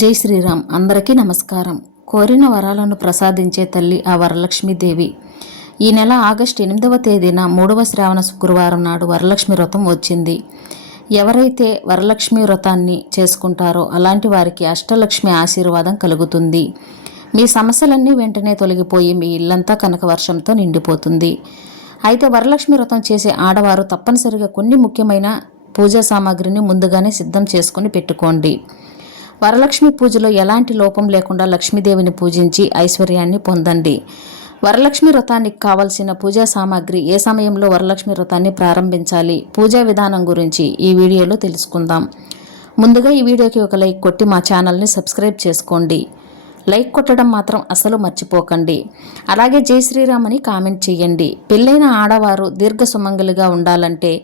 జై శ్రీరామ్. అందరికీ నమస్కారం. కోరిన వరాలను ప్రసాదించే తల్లి ఆ వరలక్ష్మీదేవి. ఈ నెల ఆగస్టు 8వ తేదీన 3వ శ్రావణ శుక్రవారం నాడు వరలక్ష్మి వ్రతం వచ్చింది. ఎవరైతే వరలక్ష్మి వ్రతాన్ని చేసుకుంటారో అలాంటి వారికి అష్టలక్ష్మి ఆశీర్వాదం కలుగుతుంది. మీ సమస్యలన్నీ వెంటనే తొలగిపోయి మీ ఇల్లంతా కనక వర్షంతో నిండిపోతుంది. అయితే వరలక్ష్మి వ్రతం చేసే ఆడవారు తప్పనిసరిగా కొన్ని ముఖ్యమైన పూజా సామాగ్రిని ముందుగానే సిద్ధం చేసుకుని పెట్టుకోండి. వరలక్ష్మి పూజలో ఎలాంటి లోపం లేకుండా లక్ష్మీదేవిని పూజించి ఐశ్వర్యాన్ని పొందండి. వరలక్ష్మి వ్రతానికి కావలసిన పూజా సామాగ్రి, ఏ సమయంలో వరలక్ష్మి వ్రతాన్ని ప్రారంభించాలి, పూజా విధానం గురించి ఈ వీడియోలో తెలుసుకుందాం. ముందుగా ఈ వీడియోకి ఒక లైక్ కొట్టి మా ఛానల్ని సబ్స్క్రైబ్ చేసుకోండి. లైక్ కొట్టడం మాత్రం అసలు మర్చిపోకండి. అలాగే జై శ్రీరామ్ అని కామెంట్ చేయండి. పెళ్ళైన ఆడవారు దీర్ఘ సుమంగలిగా ఉండాలంటే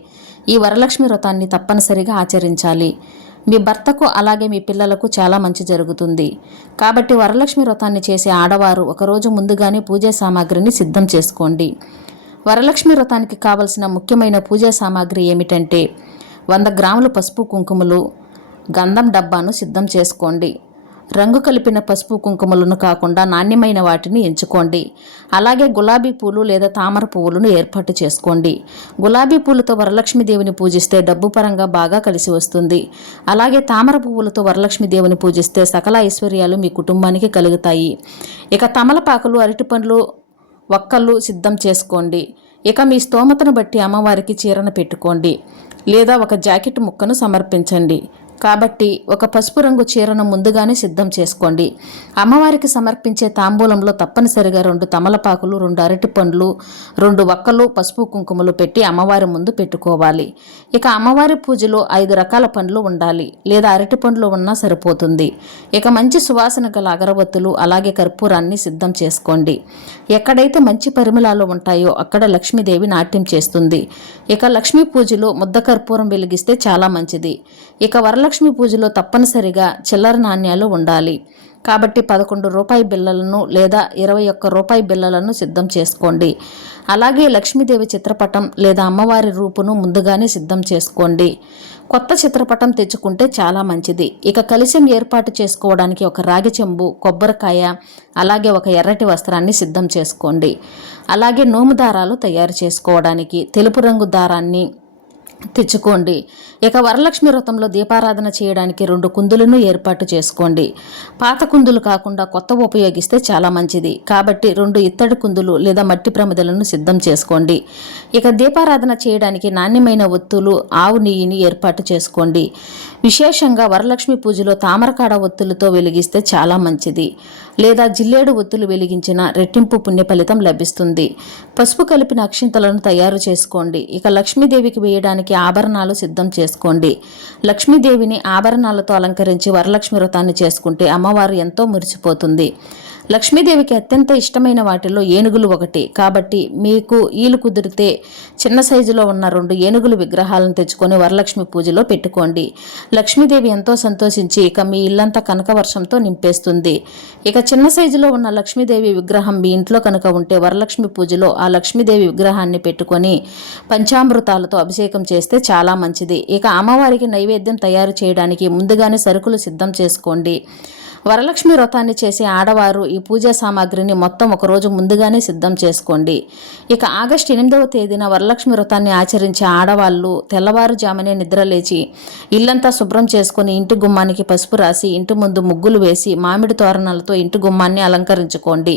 ఈ వరలక్ష్మి వ్రతాన్ని తప్పనిసరిగా ఆచరించాలి. మీ భర్తకు అలాగే మీ పిల్లలకు చాలా మంచి జరుగుతుంది. కాబట్టి వరలక్ష్మి వ్రతాన్ని చేసే ఆడవారు ఒకరోజు ముందుగానే పూజా సామాగ్రిని సిద్ధం చేసుకోండి. వరలక్ష్మి వ్రతానికి కావలసిన ముఖ్యమైన పూజా సామాగ్రి ఏమిటంటే 100 గ్రాములు పసుపు కుంకుమలు, గంధం డబ్బాను సిద్ధం చేసుకోండి. రంగు కలిపిన పసుపు కుంకుమలను కాకుండా నాణ్యమైన వాటిని ఎంచుకోండి. అలాగే గులాబీ పూలు లేదా తామర పువ్వులను ఏర్పాటు చేసుకోండి. గులాబీ పూలతో వరలక్ష్మీదేవిని పూజిస్తే డబ్బు పరంగా బాగా కలిసి వస్తుంది. అలాగే తామర పువ్వులతో వరలక్ష్మీదేవిని పూజిస్తే సకల ఐశ్వర్యాలు మీ కుటుంబానికి కలుగుతాయి. ఇక తమలపాకులు, అరటిపండ్లు, వక్కలు సిద్ధం చేసుకోండి. ఇక మీ స్తోమతను బట్టి అమ్మవారికి చీరను పెట్టుకోండి లేదా ఒక జాకెట్ ముక్కను సమర్పించండి. కాబట్టి ఒక పసుపు రంగు చీరను ముందుగానే సిద్ధం చేసుకోండి. అమ్మవారికి సమర్పించే తాంబూలంలో తప్పనిసరిగా 2 తమలపాకులు, 2 అరటిపండ్లు, 2 వక్కలు, పసుపు కుంకుమలు పెట్టి అమ్మవారి ముందు పెట్టుకోవాలి. ఇక అమ్మవారి పూజలో 5 రకాల పండ్లు ఉండాలి లేదా అరటి పండ్లు ఉన్నా సరిపోతుంది. ఇక మంచి సువాసన గల అగరబత్తులు అలాగే కర్పూరాన్ని సిద్ధం చేసుకోండి. ఎక్కడైతే మంచి పరిమళాలు ఉంటాయో అక్కడ లక్ష్మీదేవి నాట్యం చేస్తుంది. ఇక లక్ష్మీ పూజలో ముద్ద కర్పూరం వెలిగిస్తే చాలా మంచిది. ఇక వరలక్ష్మి పూజలో తప్పనిసరిగా చిల్లర నాణ్యాలు ఉండాలి. కాబట్టి 11 రూపాయి బిళ్ళలను లేదా 21 రూపాయి బిళ్ళలను సిద్ధం చేసుకోండి. అలాగే లక్ష్మీదేవి చిత్రపటం లేదా అమ్మవారి రూపును ముందుగానే సిద్ధం చేసుకోండి. కొత్త చిత్రపటం తెచ్చుకుంటే చాలా మంచిది. ఇక కలశం ఏర్పాటు చేసుకోవడానికి ఒక రాగి చెంబు, కొబ్బరికాయ, అలాగే ఒక ఎర్రటి వస్త్రాన్ని సిద్ధం చేసుకోండి. అలాగే నోము దారాలు తయారు చేసుకోవడానికి తెలుపు రంగు దారాన్ని తెచ్చుకోండి. ఇక వరలక్ష్మి వ్రతంలో దీపారాధన చేయడానికి 2 కుందులను ఏర్పాటు చేసుకోండి. పాత కుందులు కాకుండా కొత్త ఉపయోగిస్తే చాలా మంచిది. కాబట్టి 2 ఇత్తడి కుందులు లేదా మట్టి ప్రమిదలను సిద్ధం చేసుకోండి. ఇక దీపారాధన చేయడానికి నాణ్యమైన ఒత్తులు, ఆవు నెయ్యిని ఏర్పాటు చేసుకోండి. విశేషంగా వరలక్ష్మి పూజలో తామరకాడ ఒత్తులతో వెలిగిస్తే చాలా మంచిది. లేదా జిల్లేడు ఒత్తులు వెలిగించిన రెట్టింపు పుణ్య ఫలితం లభిస్తుంది. పసుపు కలిపిన అక్షింతలను తయారు చేసుకోండి. ఇక లక్ష్మీదేవికి వేయడానికి ఆభరణాలు సిద్ధం చేసుకోండి. లక్ష్మీదేవిని ఆభరణాలతో అలంకరించి వరలక్ష్మి వ్రతాన్ని చేసుకుంటే అమ్మవారు ఎంతో మురిసిపోతుంది. లక్ష్మీదేవికి అత్యంత ఇష్టమైన వాటిలో ఏనుగులు ఒకటి. కాబట్టి మీకు ఈలు కుదిరితే చిన్న సైజులో ఉన్న 2 ఏనుగుల విగ్రహాలను తెచ్చుకొని వరలక్ష్మి పూజలో పెట్టుకోండి. లక్ష్మీదేవి ఎంతో సంతోషించి ఇక మీ ఇల్లంతా కనక వర్షంతో నింపేస్తుంది. ఇక చిన్న సైజులో ఉన్న లక్ష్మీదేవి విగ్రహం మీ ఇంట్లో కనుక ఉంటే వరలక్ష్మి పూజలో ఆ లక్ష్మీదేవి విగ్రహాన్ని పెట్టుకొని పంచామృతాలతో అభిషేకం చేస్తే చాలా మంచిది. ఇక అమ్మవారికి నైవేద్యం తయారు చేయడానికి ముందుగానే సరుకులు సిద్ధం చేసుకోండి. వరలక్ష్మి వ్రతాన్ని చేసే ఆడవారు ఈ పూజా సామాగ్రిని మొత్తం ఒకరోజు ముందుగానే సిద్ధం చేసుకోండి. ఇక ఆగస్టు 8వ తేదీన వరలక్ష్మి వ్రతాన్ని ఆచరించే ఆడవాళ్ళు తెల్లవారుజామునే నిద్రలేచి ఇల్లంతా శుభ్రం చేసుకుని ఇంటి గుమ్మానికి పసుపు రాసి ఇంటి ముందు ముగ్గులు వేసి మామిడి తోరణాలతో ఇంటి గుమ్మాన్ని అలంకరించుకోండి.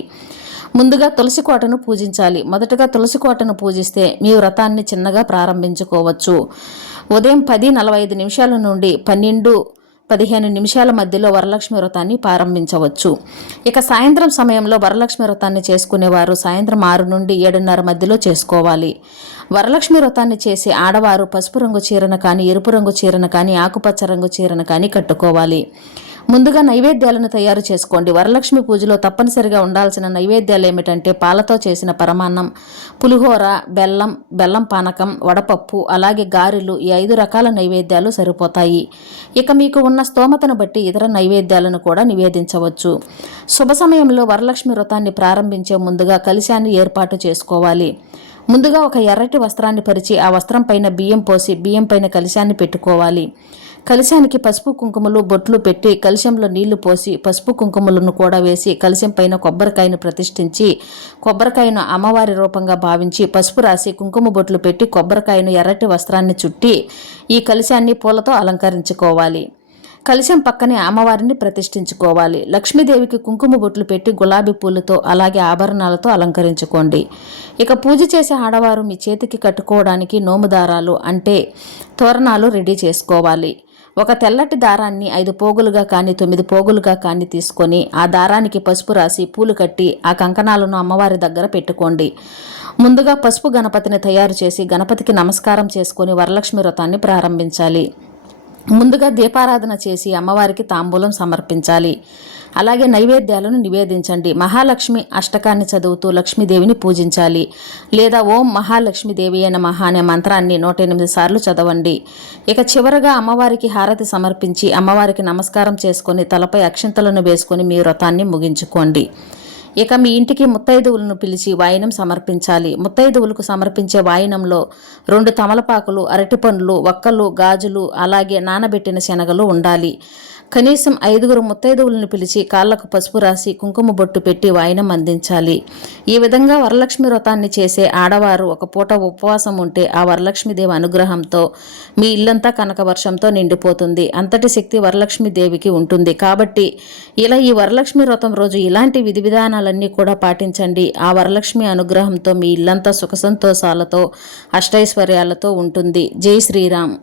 ముందుగా తులసి కోటను పూజించాలి. మొదటగా తులసి కోటను పూజిస్తే మీ వ్రతాన్ని చిన్నగా ప్రారంభించుకోవచ్చు. ఉదయం 10:45 నుండి 12-15 నిమిషాల మధ్యలో వరలక్ష్మి వ్రతాన్ని ప్రారంభించవచ్చు. ఇక సాయంత్రం సమయంలో వరలక్ష్మి వ్రతాన్ని చేసుకునేవారు సాయంత్రం 6 నుండి 7:30 మధ్యలో చేసుకోవాలి. వరలక్ష్మి వ్రతాన్ని చేసే ఆడవారు పసుపు రంగు చీరను కానీ, ఎరుపు రంగు చీరను కానీ, ఆకుపచ్చ రంగు చీరను కానీ కట్టుకోవాలి. ముందుగా నైవేద్యాలను తయారు చేసుకోండి. వరలక్ష్మి పూజలో తప్పనిసరిగా ఉండాల్సిన నైవేద్యాలు ఏమిటంటే పాలతో చేసిన పరమాన్నం, పులిహోర, బెల్లం పానకం, వడపప్పు, అలాగే గారెలు. ఈ 5 రకాల నైవేద్యాలు సరిపోతాయి. ఇక మీకు ఉన్న స్తోమతను బట్టి ఇతర నైవేద్యాలను కూడా నివేదించవచ్చు. శుభ సమయంలో వరలక్ష్మి వ్రతాన్ని ప్రారంభించే ముందుగా కలశాన్ని ఏర్పాటు చేసుకోవాలి. ముందుగా ఒక ఎర్రటి వస్త్రాన్ని పరిచి ఆ వస్త్రం పైన బియ్యం పోసి బియ్యం పైన కలశాన్ని పెట్టుకోవాలి. కలశానికి పసుపు కుంకుమలు బొట్లు పెట్టి కలశంలో నీళ్లు పోసి పసుపు కుంకుమలను కూడా వేసి కలశం పైన కొబ్బరికాయను ప్రతిష్ఠించి కొబ్బరికాయను అమ్మవారి రూపంగా భావించి పసుపు రాసి కుంకుమ బొట్లు పెట్టి కొబ్బరికాయను ఎర్రటి వస్త్రాన్ని చుట్టి ఈ కలశాన్ని పూలతో అలంకరించుకోవాలి. కలశం పక్కనే అమ్మవారిని ప్రతిష్ఠించుకోవాలి. లక్ష్మీదేవికి కుంకుమ బొట్లు పెట్టి గులాబీ పూలతో అలాగే ఆభరణాలతో అలంకరించుకోండి. ఇక పూజ చేసే ఆడవారు మీ చేతికి కట్టుకోవడానికి నోముదారాలు అంటే తోరణాలు రెడీ చేసుకోవాలి. ఒక తెల్లటి దారాన్ని 5 పోగులుగా కానీ 9 పోగులుగా కానీ తీసుకొని ఆ దారానికి పసుపు రాసి పూలు కట్టి ఆ కంకణాలను అమ్మవారి దగ్గర పెట్టుకోండి. ముందుగా పసుపు గణపతిని తయారు చేసి గణపతికి నమస్కారం చేసుకొని వరలక్ష్మి వ్రతాన్ని ప్రారంభించాలి. ముందుగా దీపారాధన చేసి అమ్మవారికి తాంబూలం సమర్పించాలి. అలాగే నైవేద్యాలను నివేదించండి. మహాలక్ష్మి అష్టకాన్ని చదువుతూ లక్ష్మీదేవిని పూజించాలి. లేదా ఓం మహాలక్ష్మీదేవి నమః అనే మంత్రాన్ని 108 సార్లు చదవండి. ఇక చివరగా అమ్మవారికి హారతి సమర్పించి అమ్మవారికి నమస్కారం చేసుకొని తలపై అక్షింతలను వేసుకొని మీ వ్రతాన్ని ముగించుకోండి. ఇక మీ ఇంటికి ముత్తైదువులను పిలిచి వాయినం సమర్పించాలి. ముత్తైదువులకు సమర్పించే వాయినంలో 2 తమలపాకులు, అరటిపండ్లు, వక్కలు, గాజులు అలాగే నానబెట్టిన శనగలు ఉండాలి. కనీసం 5 ముత్తైదువులను పిలిచి కాళ్లకు పసుపు రాసి కుంకుమ బొట్టు పెట్టి వాయినం అందించాలి. ఈ విధంగా వరలక్ష్మి వ్రతాన్ని చేసే ఆడవారు ఒక పూట ఉపవాసం ఉంటే ఆ వరలక్ష్మీదేవి అనుగ్రహంతో మీ ఇల్లంతా కనక వర్షంతో నిండిపోతుంది. అంతటి శక్తి వరలక్ష్మీదేవికి ఉంటుంది. కాబట్టి ఇలా ఈ వరలక్ష్మి వ్రతం రోజు ఇలాంటి విధి విధానాలన్నీ కూడా పాటించండి. ఆ వరలక్ష్మి అనుగ్రహంతో మీ ఇల్లంతా సుఖ సంతోషాలతో అష్టైశ్వర్యాలతో ఉంటుంది. జై శ్రీరామ్.